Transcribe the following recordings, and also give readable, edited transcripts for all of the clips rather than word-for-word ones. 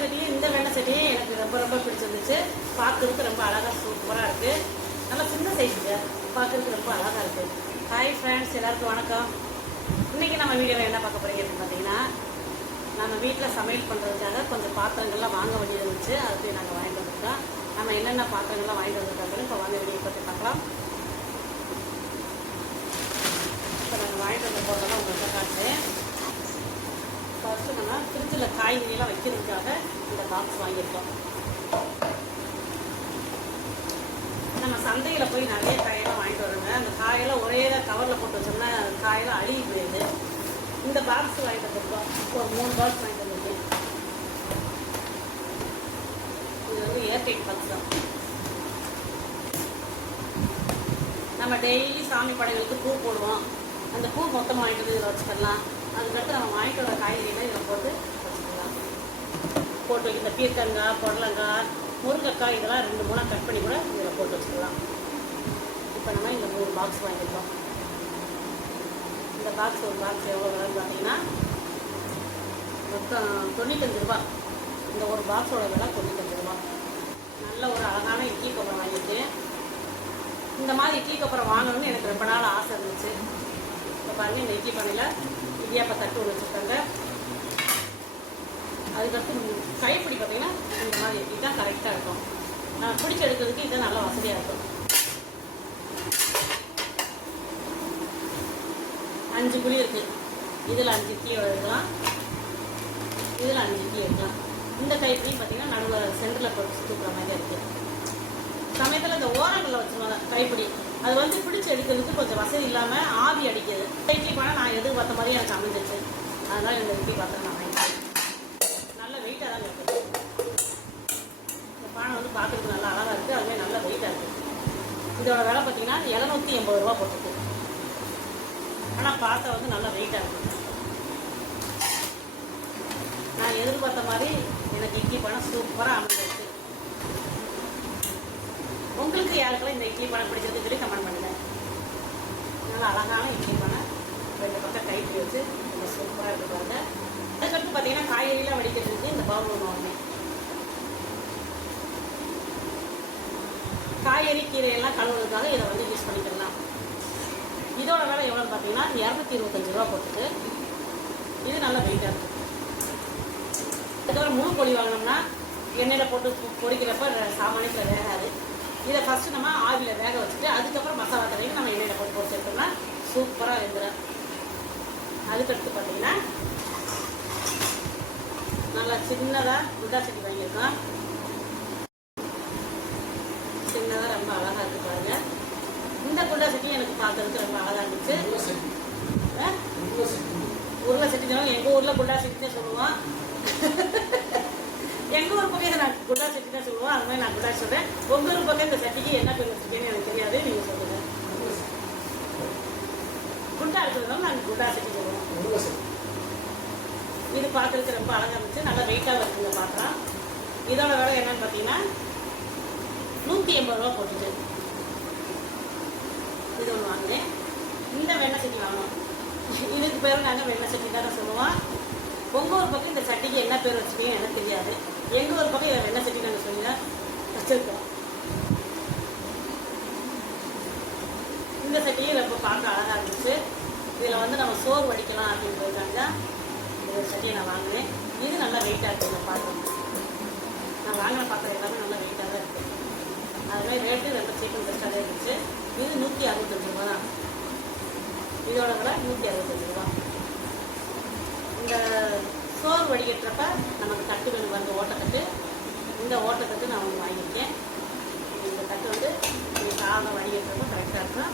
சட்டியும் இந்த வெண்ணெய் சட்டியும் எனக்கு ரொம்ப ரொம்ப பிடிச்சிருந்துச்சு. பார்க்கறதுக்கு ரொம்ப அழகாக சூப்பராக இருக்குது. நல்லா சின்ன சைஸுங்க, பார்க்கறதுக்கு ரொம்ப அழகாக இருக்குது. ஹாய் ஃப்ரெண்ட்ஸ், எல்லாருக்கும் வணக்கம். இன்றைக்கி நம்ம வீடியோவில் என்ன பார்க்க போகிறீங்க அப்படின்னு பார்த்தீங்கன்னா, நம்ம வீட்டில் சமையல் பண்ணுறதுக்காக கொஞ்சம் பாத்திரங்கள்லாம் வாங்க வேண்டியது இருந்துச்சு. அதை போய் நாங்கள் வாங்கிட்டு வந்துருக்கோம். நம்ம என்னென்ன பாத்திரங்கள்லாம் வாங்கிட்டு வந்துருக்காங்க இப்போ வாங்க வீடியோ பற்றி பார்க்கலாம். இப்போ நாங்கள் வாங்கிட்டு வந்த போகிறதெல்லாம் உங்கள்கிட்ட காட்டுறேன். ஃபஸ்ட்டு நம்ம ஃப்ரிட்ஜில் காய்கறியெல்லாம் வைக்கிறதுக்காக இந்த பாக்ஸ் வாங்கியிருக்கோம். நம்ம சந்தையில் போய் நிறைய காயெல்லாம் வாங்கிட்டு வரோங்க. அந்த காயெல்லாம் ஒரே கவரில் போட்டு வச்சோம்னா காயெல்லாம் அழுகி போயிடுது. இந்த பாக்ஸ் வாங்கிட்டு வந்துருக்கோம். ஒரு 3 பாக்ஸ் வாங்கிட்டு வந்திருக்கேன். இது வந்து ஏர்டைட் பாக்ஸ் தான். நம்ம டெய்லி சாமி படைகளுக்கு பூ போடுவோம். அந்த பூ மொத்தமாக வாங்கிட்டு வந்து இதில் வச்சுக்கலாம். அதுக்கடுத்து நம்ம வாங்கிட்டு வர காய்கறிகளை இதில் போட்டு வச்சுக்கலாம். போட்டு இந்த பீர்க்கங்காய், புடலங்காய், முருங்கைக்காய் இதெல்லாம் 2-3 கட் பண்ணி கூட இதில் போட்டு வச்சுக்கலாம். இப்போ நம்ம இந்த 3 பாக்ஸ் வாங்கியிருக்கோம். இந்த பாக்ஸ் ஒரு பாக்ஸ் எவ்வளோ விலைன்னு பார்த்தீங்கன்னா மொத்தம் 95 ரூபா. இந்த ஒரு பாக்ஸோட விலை 95 ரூபா. நல்ல ஒரு அழகான இட்லி கொப்பரை வாங்கிட்டு, இந்த மாதிரி இட்லி கொப்பரை வாங்கணும்னு எனக்கு ரொம்ப நாள் ஆசை இருந்துச்சு. இப்போ பாருங்கள், இந்த இட்லி பானையில் இடியாப்ப தட்டு ஒன்று வச்சுருக்காங்க. அதுக்கடுத்து கைப்பிடி பார்த்தீங்கன்னா இந்த மாதிரி இதுதான் கரெக்டாக இருக்கும். நான் பிடிச்சி எடுக்கிறதுக்கு இதுதான் நல்லா வசதியாக இருக்கும். 5 குழி இருக்குது. இதில் 5 இட்லி எடுக்கலாம், இதில் 5 இட்லி எடுக்கலாம். இந்த கைப்பிடி பார்த்தீங்கன்னா நடுவில் சென்டரில் போட்டு தூக்குற மாதிரி இருக்குது. சமயத்தில் இந்த ஓரங்களில் வச்சுருவாங்க கைப்பிடி. அது வந்து பிடிச்சி எடுக்கிறதுக்கு கொஞ்சம் வசதி இல்லாமல் ஆவி அடிக்குது. இட்லி பானை நான் எதிர்பார்த்த மாதிரி எனக்கு அமைஞ்சிச்சு. அதனால் இந்த இட்லி பாத்திரம் நான் வாங்கிட்டேன். நல்ல வெயிட்டாக தான் இருக்குது. இந்த பானை வந்து பார்க்குறதுக்கு நல்லா அழகாக இருக்குது. அதுவே நல்ல வெயிட்டாக இருக்குது. இதோட விலை பார்த்தீங்கன்னா 780 ரூபா போட்டுருக்கு. ஆனால் பார்த்தா வந்து நல்லா வெயிட்டாக இருக்குது. நான் எதிர்பார்த்த மாதிரி எனக்கு இட்லி பானை சூப்பராக அமைஞ்சிருக்கு. உங்களுக்கு யாருக்கெல்லாம் இந்த இட்லி பானை பிடிச்சிருக்கு சொல்லி கமெண்ட் பண்ணுங்கள். நல்லா அழகான இட்லி பானை 2 பக்கம் கைப்பிடி வச்சு ரொம்ப சூப்பராக இருக்குது பாருங்க. அதுக்கடுத்து பார்த்தீங்கன்னா காய்கறிலாம் வடிக்கிறதுக்கு இந்த பவுல் ஒன்று வாங்கினேன். காய்கறி கீரையெல்லாம் கழுவுறதுக்காக இதை வந்து யூஸ் பண்ணிக்கலாம். இதோட விலை எவ்வளோன்னு பார்த்தீங்கன்னா 225 ரூபா போட்டுருக்கு. இது நல்லா வெயிட்டாக இருக்குது. அதுக்கப்புறம் முழு பொடி வாங்கினோம்னா எண்ணெயில் போட்டு பொடிக்கிறப்ப சாமானியத்தில் வேகாது. இதை ஃபஸ்ட்டு நம்ம ஆவியில் வேக வச்சுட்டு அதுக்கப்புறம் மசாலா தரையும் நம்ம எண்ணெயில் போட்டு வச்சுட்டோம்னா சூப்பராக வெந்துடும். அதுக்கடுத்து பார்த்தீங்கன்னா நல்லா சின்னதாக குண்டா சட்டி வாங்கியிருக்கோம். சின்னதாக ரொம்ப அழகாக இருக்குது பாருங்க. இந்த குண்டா சட்டி எனக்கு பார்க்கறதுக்கு ரொம்ப அழகாக இருந்துச்சு. உருளை சட்டி தான் எங்கள் ஊரில் குண்டா சட்டி தான் சொல்லுவோம். எங்கள் ஊர் பக்கம் நான் குண்டா சட்டி தான் சொல்லுவோம். அது மாதிரி நான் குண்டா சொல்கிறேன். உங்கள் ஊர் பக்கம் இந்த சட்டிக்கு என்ன பேர் வச்சுருக்கேன்னு எனக்கு தெரியாது. நீங்கள் சொல்லுங்கள். குண்டா இருக்கிறதுனால நாங்கள் குண்டா சட்டி சொல்லுவோம். இது பார்க்கறதுக்கு ரொம்ப அழகாக இருந்துச்சு. நல்லா வெயிட்டாக இருக்குங்க பாத்திரம். இதோட விலை என்னன்னு பார்த்தீங்கன்னா 180 ரூபா போட்டுச்சு. இது ஒன்று வாங்கினேன். இந்த வெண்ணெய் சட்டி வாங்கணும். இதுக்கு பேர் நாங்கள் வெண்ணெய் சட்டி தானே சொல்லுவோம். உங்கள் ஊர் பக்கம் இந்த சட்டிக்கு என்ன பேர் வச்சுக்கீங்க எனக்கு தெரியாது. எங்கள் ஊர் பக்கம் இதை வெண்ணெய் சட்டி நாங்கள் சொல்லி தான் வச்சுருக்கோம். இந்த சட்டியும் ரொம்ப பார்க்க அழகாக இருந்துச்சு. இதில் வந்து நம்ம சோறு வடிக்கலாம் அப்படின்றதுக்காக இந்த சட்டியை நான் வாங்கினேன். இது நல்லா வெயிட்டாக இருக்குது. இந்த பாத்திரம் நான் வாங்கின பாத்திரம் எல்லாமே நல்லா வெயிட்டாக தான் இருக்குது. அதுமாதிரி ரேட்டு ரொம்ப சீக்கிரம் பெஸ்ட்டாக தான் இருந்துச்சு. இது 165 ரூபா தான். இதோட விலை 165 ரூபா. இந்த சோறு வடிகட்டுறப்ப நமக்கு தட்டு வேணும் வந்து ஓட்டத்தட்டு. இந்த ஓட்டத்தட்டு நான் ஒன்று வாங்கியிருக்கேன். இந்த தட்டு வந்து சாதம் வடிகட்டுறப்ப கரெக்டாக இருக்கும்.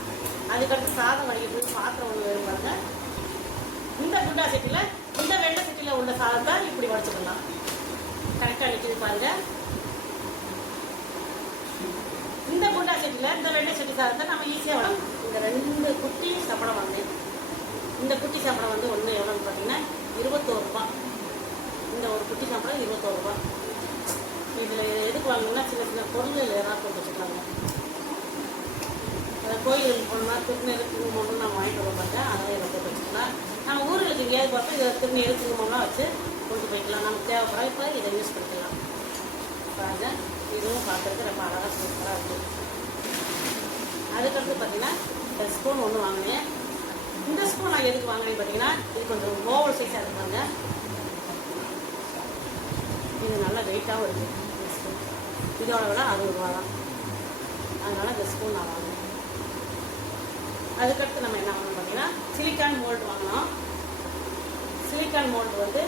அதுக்கடுத்து சாதம் வடிகட்டுறது பாத்திரம் ஒன்று வேணும் பாருங்க. இந்த குண்டா சட்டியில் இந்த வெண்ணெய் சட்டியில் உள்ள சாதத்தை இப்படி வடிச்சுக்கலாம். கரெக்டாக நிற்கிது பாருங்க. இந்த குண்டா சட்டியில் இந்த வெண்ணெய் சட்டி சாதத்தை நம்ம ஈஸியாக வளர்க்கலாம். இந்த 2 குட்டி சப்படம் வாங்கினேன். இந்த குட்டி சாப்பிடம் வந்து ஒன்று எவ்வளோன்னு பார்த்தீங்கன்னா 21 ரூபா. இந்த ஒரு குட்டி சாப்பிடம் 21 ரூபா. இதில் எதுக்கு வாங்கணும்னா சின்ன சின்ன பொருள்கள் ஏதாவது போட்டு வச்சுக்கலாங்க. அதை கோயிலுக்கு போனோம்னா திருநெல் திருமணம்னு நம்ம வாங்கிட்டு வர பார்த்தேன். அதெல்லாம் இதை போட்டு வச்சுக்கலாம். நம்ம ஊர்களுக்கு எங்கேயாவது பார்த்தா இதை திருநெல் திருமணம்லாம் வச்சு கொண்டு போய்க்கலாம். நமக்கு தேவைப்படாத இதை யூஸ் பண்ணிக்கலாம். பாருங்க, இதுவும் பார்க்குறதுக்கு ரொம்ப அழகாக சூப்பராக இருக்குது. அதுக்கடுத்து பார்த்தீங்கன்னா இந்த ஸ்பூன் ஒன்று வாங்கினேன். இந்த ஸ்பூன் நான் எதுக்கு வாங்கினேன்னு பார்த்தீங்கன்னா, இது கொஞ்சம் ஓவர் சைஸாக இருப்பாங்க. இது நல்லா வெயிட்டாகவும் இருக்குது. இந்த ஸ்பூன் இதோட விட 60 ரூபா தான். அதனால் இந்த ஸ்பூன் நான் வாங்கினேன். அதுக்கடுத்து நம்ம என்ன வாங்கணும் பார்த்தீங்கன்னா, சிலிக்கான் மோல்டு வாங்கினோம். சிலிக்கான் மோல்டு வந்து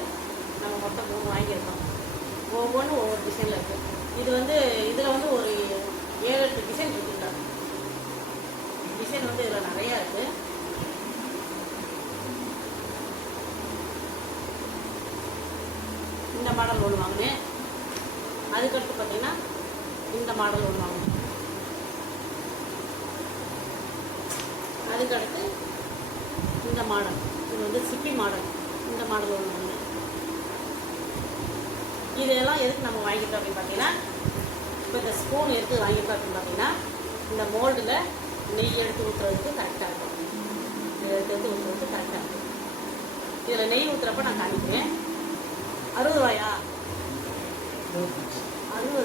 நம்ம மொத்தம் 3 வாங்கியிருக்கோம். ஒவ்வொன்றும் ஒவ்வொரு டிசைனில் இருக்குது. இது வந்து இதில் வந்து ஒரு 7-8 டிசைன் இருக்குல்ல. டிசைன் வந்து இதில் நிறையா இருக்குது. இந்த மாடல் ஒன்று வாங்கினேன். அதுக்கடுத்து பார்த்தீங்கன்னா இந்த மாடல் ஒன்று வாங்கினேன். அதுக்கடுத்து இந்த மாடல், இது வந்து சிப்பி மாடல். இந்த மாடல் ஒன்று வாங்கினேன். இதெல்லாம் எதுக்கு நம்ம வாங்கிட்டோம் அப்படின்னு பார்த்தீங்கன்னா, இப்போ இந்த ஸ்பூன் எடுத்து வாங்கிட்டோம் அப்படின்னு பார்த்தீங்கன்னா, இந்த மோல்டில் நெய் எடுத்து ஊற்றுறதுக்கு கரெக்டாக இருக்கும். இதை எடுத்து ஊற்றுறதுக்கு கரெக்டாக இருக்கும். இதில் நெய் ஊற்றுறப்ப நான் காமிக்கிறேன். 60 ரூபாயா? 60,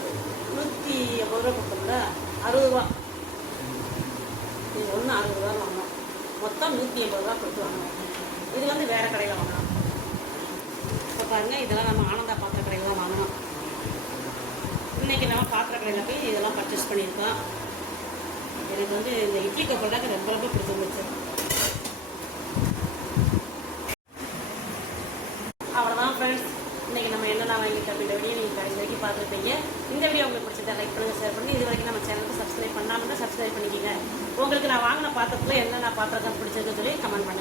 180 ரூபா கொடுத்தோம்ல, 60 ரூபா. இது ஒன்று 60 ரூபா வாங்கணும். மொத்தம் 180 ரூபா கொடுத்து வாங்கணும். இது வந்து வேறு கடையில் வாங்கணும். இப்போ பாருங்கள், இதெல்லாம் நம்ம ஆனந்தா பாத்திர கடையில் தான் வாங்கணும். இன்றைக்கி நம்ம பாத்திர கடையில் போய் இதெல்லாம் பர்ச்சேஸ் பண்ணியிருக்கோம். எனக்கு வந்து இந்த இட்லி கப்பல் ரொம்ப ரொம்ப பிடிச்சிருந்துச்சு. அவ்வளோதான் ஃப்ரெண்ட்ஸ், இன்றைக்கி நம்ம என்னென்ன வாங்கிட்டு அப்படின்ற வீடியோ நீங்கள் கடைசி வரைக்கும் பார்த்துருப்பீங்க. இந்த வீடியோ உங்களுக்கு பிடிச்சதை லைக் பண்ணுங்கள், ஷேர் பண்ணி இது வரைக்கும் நம்ம சேனலுக்கு சப்ஸ்கிரைப் பண்ணாமல் சப்ஸ்கிரைப் பண்ணிக்கிங்க. உங்களுக்கு நான் வாங்கின பாத்திரத்தில் என்னென்ன பாத்திரம் பிடிச்சிருக்குன்னு சொல்லி கமெண்ட் பண்ணுங்கள்.